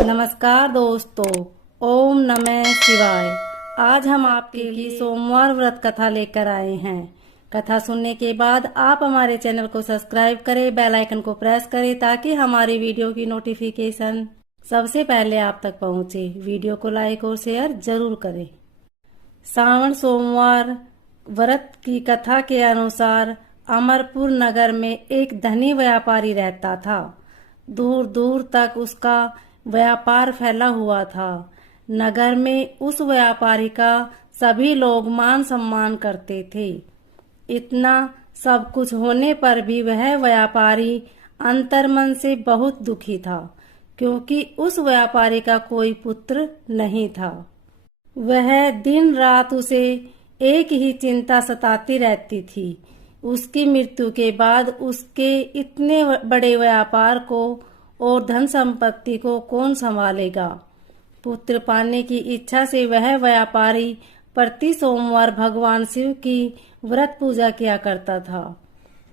नमस्कार दोस्तों, ओम नमः शिवाय। आज हम आपके लिए सोमवार व्रत कथा लेकर आए हैं। कथा सुनने के बाद आप हमारे चैनल को सब्सक्राइब करें, बेल आइकन को प्रेस करें ताकि हमारी वीडियो की नोटिफिकेशन सबसे पहले आप तक पहुंचे। वीडियो को लाइक और शेयर जरूर करें। श्रावण सोमवार व्रत की कथा के अनुसार अमरपुर नगर में एक धनी व्यापारी रहता था। दूर दूर तक उसका व्यापार फैला हुआ था। नगर में उस व्यापारी का सभी लोग मान सम्मान करते थे। इतना सब कुछ होने पर भी वह व्यापारी अंतर्मन से बहुत दुखी था, क्योंकि उस व्यापारी का कोई पुत्र नहीं था। वह दिन रात उसे एक ही चिंता सताती रहती थी। उसकी मृत्यु के बाद उसके इतने बड़े व्यापार को और धन संपत्ति को कौन संभालेगा। पुत्र पाने की इच्छा से वह व्यापारी प्रति सोमवार भगवान शिव की व्रत पूजा किया करता था।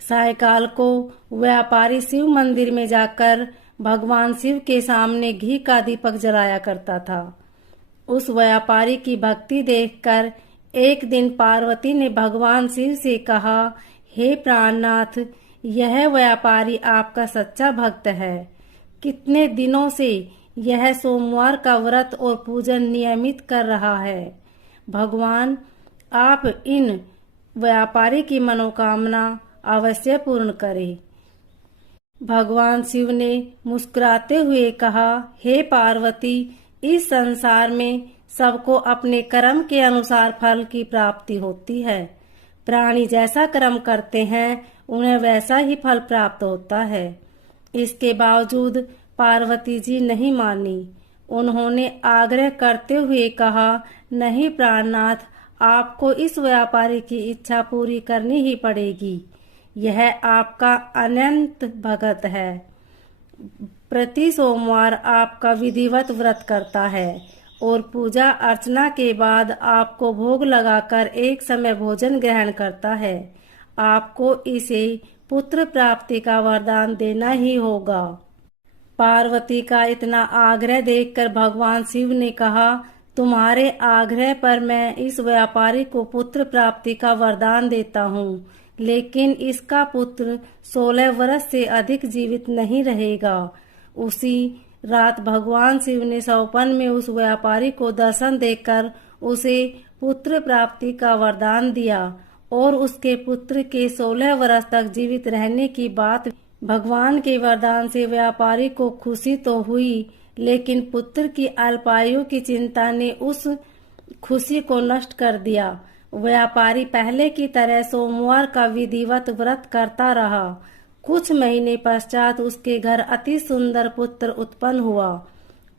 सायकाल को व्यापारी शिव मंदिर में जाकर भगवान शिव के सामने घी का दीपक जलाया करता था। उस व्यापारी की भक्ति देखकर एक दिन पार्वती ने भगवान शिव से कहा, हे प्राणनाथ, यह व्यापारी आपका सच्चा भक्त है। कितने दिनों से यह सोमवार का व्रत और पूजन नियमित कर रहा है। भगवान, आप इन व्यापारी की मनोकामना अवश्य पूर्ण करें। भगवान शिव ने मुस्कुराते हुए कहा, हे पार्वती, इस संसार में सबको अपने कर्म के अनुसार फल की प्राप्ति होती है। प्राणी जैसा कर्म करते हैं उन्हें वैसा ही फल प्राप्त होता है। इसके बावजूद पार्वती जी नहीं मानी। उन्होंने आग्रह करते हुए कहा, नहीं प्राणनाथ, आपको इस व्यापारी की इच्छा पूरी करनी ही पड़ेगी। यह आपका अनंत भगत है। प्रति सोमवार आपका विधिवत व्रत करता है और पूजा अर्चना के बाद आपको भोग लगाकर एक समय भोजन ग्रहण करता है। आपको इसे पुत्र प्राप्ति का वरदान देना ही होगा। पार्वती का इतना आग्रह देखकर भगवान शिव ने कहा, तुम्हारे आग्रह पर मैं इस व्यापारी को पुत्र प्राप्ति का वरदान देता हूँ, लेकिन इसका पुत्र 16 वर्ष से अधिक जीवित नहीं रहेगा। उसी रात भगवान शिव ने सौपन में उस व्यापारी को दर्शन देकर उसे पुत्र प्राप्ति का वरदान दिया और उसके पुत्र के 16 वर्ष तक जीवित रहने की बात। भगवान के वरदान से व्यापारी को खुशी तो हुई, लेकिन पुत्र की अल्पायु की चिंता ने उस खुशी को नष्ट कर दिया। व्यापारी पहले की तरह सोमवार का विधिवत व्रत करता रहा। कुछ महीने पश्चात उसके घर अति सुंदर पुत्र उत्पन्न हुआ।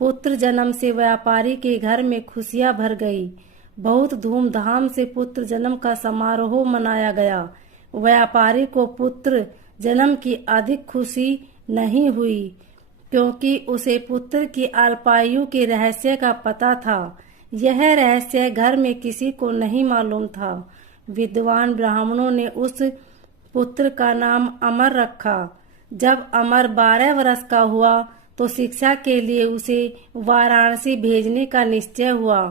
पुत्र जन्म से व्यापारी के घर में खुशियां भर गई। बहुत धूमधाम से पुत्र जन्म का समारोह मनाया गया। व्यापारी को पुत्र जन्म की अधिक खुशी नहीं हुई, क्योंकि उसे पुत्र की अल्पायु के रहस्य का पता था। यह रहस्य घर में किसी को नहीं मालूम था। विद्वान ब्राह्मणों ने उस पुत्र का नाम अमर रखा। जब अमर 12 वर्ष का हुआ तो शिक्षा के लिए उसे वाराणसी भेजने का निश्चय हुआ।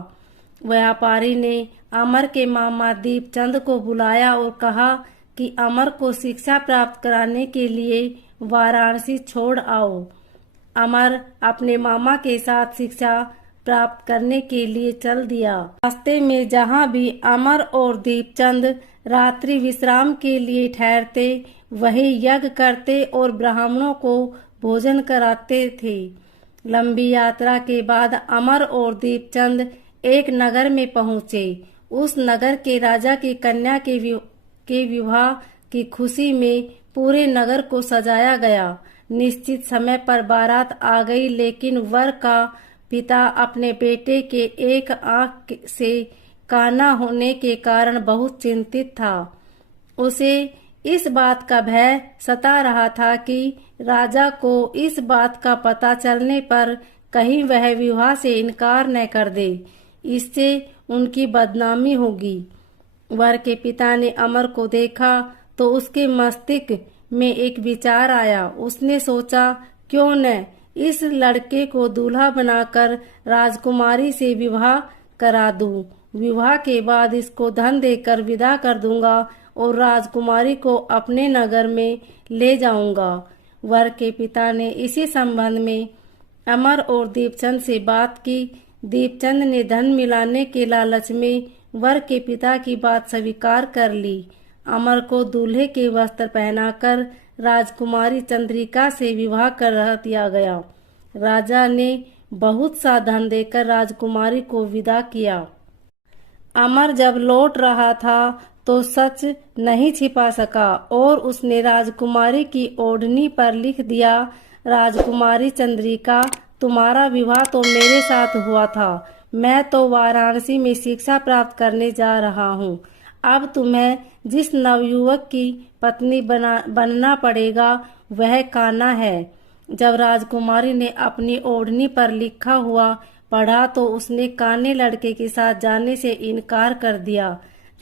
व्यापारी ने अमर के मामा दीपचंद को बुलाया और कहा कि अमर को शिक्षा प्राप्त कराने के लिए वाराणसी छोड़ आओ। अमर अपने मामा के साथ शिक्षा प्राप्त करने के लिए चल दिया। रास्ते में जहाँ भी अमर और दीपचंद रात्रि विश्राम के लिए ठहरते, वही यज्ञ करते और ब्राह्मणों को भोजन कराते थे। लंबी यात्रा के बाद अमर और दीपचंद एक नगर में पहुँचे। उस नगर के राजा की कन्या के विवाह की खुशी में पूरे नगर को सजाया गया। निश्चित समय पर बारात आ गई, लेकिन वर का पिता अपने बेटे के एक आंख से काना होने के कारण बहुत चिंतित था। उसे इस बात का भय सता रहा था कि राजा को इस बात का पता चलने पर कहीं वह विवाह से इनकार न कर दे, इससे उनकी बदनामी होगी। वर के पिता ने अमर को देखा तो उसके मस्तिष्क में एक विचार आया। उसने सोचा, क्यों न इस लड़के को दूल्हा बनाकर राजकुमारी से विवाह करा दूं। विवाह के बाद इसको धन देकर विदा कर दूंगा और राजकुमारी को अपने नगर में ले जाऊंगा। वर के पिता ने इसी संबंध में अमर और दीपचंद से बात की। दीपचंद ने धन मिलाने के लालच में वर के पिता की बात स्वीकार कर ली। अमर को दूल्हे के वस्त्र पहनाकर राजकुमारी चंद्रिका से विवाह कर दिया गया। राजा ने बहुत सा धन देकर राजकुमारी को विदा किया। अमर जब लौट रहा था तो सच नहीं छिपा सका और उसने राजकुमारी की ओढ़नी पर लिख दिया, राजकुमारी चंद्रिका, तुम्हारा विवाह तो मेरे साथ हुआ था। मैं तो वाराणसी में शिक्षा प्राप्त करने जा रहा हूँ। अब तुम्हें जिस नवयुवक की पत्नी बनना पड़ेगा वह कान्हा है। जब राजकुमारी ने अपनी ओढ़नी पर लिखा हुआ पढ़ा तो उसने कान्हे लड़के के साथ जाने से इनकार कर दिया।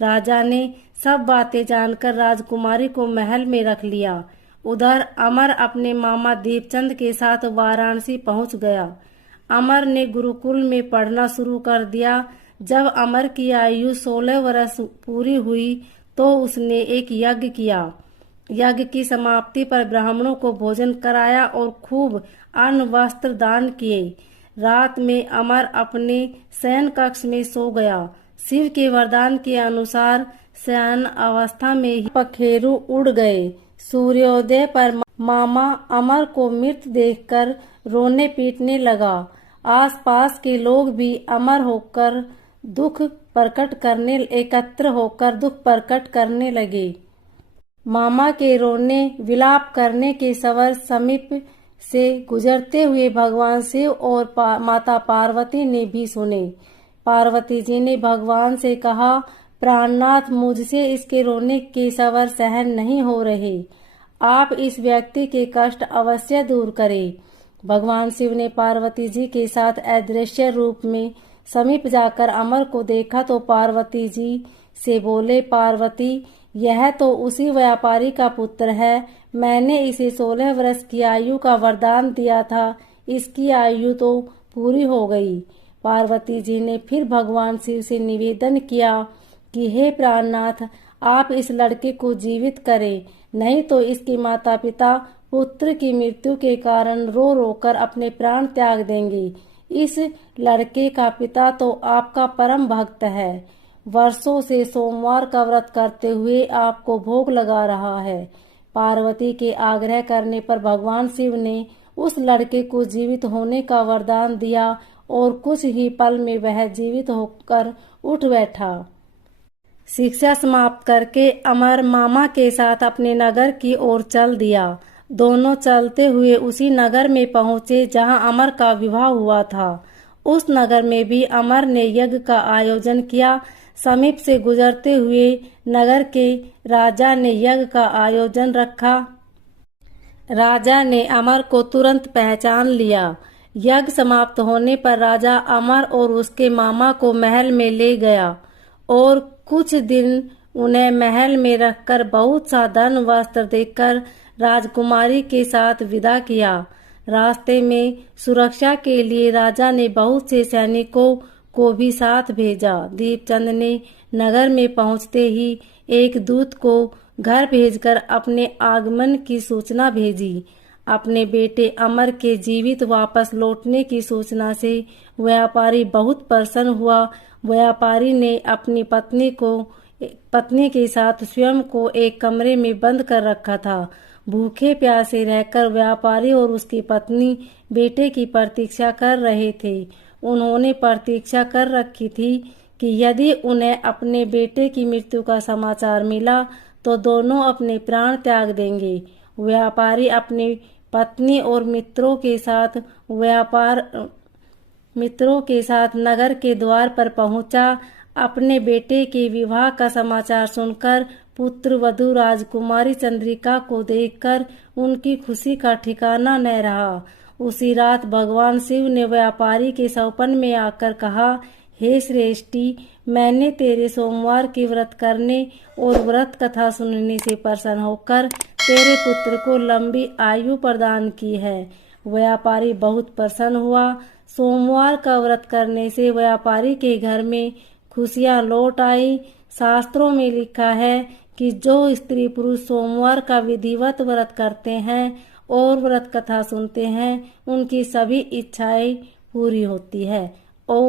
राजा ने सब बातें जानकर राजकुमारी को महल में रख लिया। उधर अमर अपने मामा दीपचंद के साथ वाराणसी पहुंच गया। अमर ने गुरुकुल में पढ़ना शुरू कर दिया। जब अमर की आयु 16 वर्ष पूरी हुई तो उसने एक यज्ञ किया। यज्ञ की समाप्ति पर ब्राह्मणों को भोजन कराया और खूब अन्न वस्त्र दान किए। रात में अमर अपने शयन कक्ष में सो गया। शिव के वरदान के अनुसार शयन अवस्था में ही पखेरु उड़ गए। सूर्योदय पर मामा अमर को मृत देखकर रोने पीटने लगा। आसपास के लोग भी एकत्र होकर दुख प्रकट करने लगे। मामा के रोने विलाप करने के स्वर समीप से गुजरते हुए भगवान शिव और माता पार्वती ने भी सुने। पार्वती जी ने भगवान से कहा, प्राणनाथ, मुझसे इसके रोने के स्वर सहन नहीं हो रहे। आप इस व्यक्ति के कष्ट अवश्य दूर करें। भगवान शिव ने पार्वती जी के साथ अदृश्य रूप में समीप जाकर अमर को देखा तो पार्वती जी से बोले, पार्वती, यह तो उसी व्यापारी का पुत्र है। मैंने इसे 16 वर्ष की आयु का वरदान दिया था। इसकी आयु तो पूरी हो गई। पार्वती जी ने फिर भगवान शिव से निवेदन किया कि हे प्राणनाथ, आप इस लड़के को जीवित करें, नहीं तो इसके माता पिता पुत्र की मृत्यु के कारण रो रो कर अपने प्राण त्याग देंगे। इस लड़के का पिता तो आपका परम भक्त है। वर्षों से सोमवार का व्रत करते हुए आपको भोग लगा रहा है। पार्वती के आग्रह करने पर भगवान शिव ने उस लड़के को जीवित होने का वरदान दिया और कुछ ही पल में वह जीवित होकर उठ बैठा। शिक्षा समाप्त करके अमर मामा के साथ अपने नगर की ओर चल दिया। दोनों चलते हुए उसी नगर में पहुंचे जहां अमर का विवाह हुआ था। उस नगर में भी अमर ने यज्ञ का आयोजन किया। समीप से गुजरते हुए नगर के राजा ने यज्ञ का आयोजन रखा। राजा ने अमर को तुरंत पहचान लिया। यज्ञ समाप्त होने पर राजा अमर और उसके मामा को महल में ले गया और कुछ दिन उन्हें महल में रखकर बहुत सा धन वस्त्र देकर राजकुमारी के साथ विदा किया। रास्ते में सुरक्षा के लिए राजा ने बहुत से सैनिकों को भी साथ भेजा। दीपचंद ने नगर में पहुंचते ही एक दूत को घर भेजकर अपने आगमन की सूचना भेजी। अपने बेटे अमर के जीवित वापस लौटने की सूचना से व्यापारी बहुत प्रसन्न हुआ। व्यापारी ने अपनी पत्नी के साथ स्वयं को एक कमरे में बंद कर रखा था। भूखे प्यासे रहकर व्यापारी और उसकी पत्नी बेटे की प्रतीक्षा कर रहे थे। उन्होंने प्रतीक्षा कर रखी थी कि यदि उन्हें अपने बेटे की मृत्यु का समाचार मिला तो दोनों अपने प्राण त्याग देंगे। व्यापारी अपनी पत्नी और मित्रों के साथ नगर के द्वार पर पहुंचा। अपने बेटे के विवाह का समाचार सुनकर पुत्र वधू राजकुमारी चंद्रिका को देखकर उनकी खुशी का ठिकाना न रहा। उसी रात भगवान शिव ने व्यापारी के सपन में आकर कहा, हे श्रेष्ठी, मैंने तेरे सोमवार की व्रत करने और व्रत कथा सुनने से प्रसन्न होकर तेरे पुत्र को लंबी आयु प्रदान की है। व्यापारी बहुत प्रसन्न हुआ। सोमवार का व्रत करने से व्यापारी के घर में खुशियां लौट आई। शास्त्रों में लिखा है कि जो स्त्री पुरुष सोमवार का विधिवत व्रत करते हैं और व्रत कथा सुनते हैं, उनकी सभी इच्छाएं पूरी होती है। ओम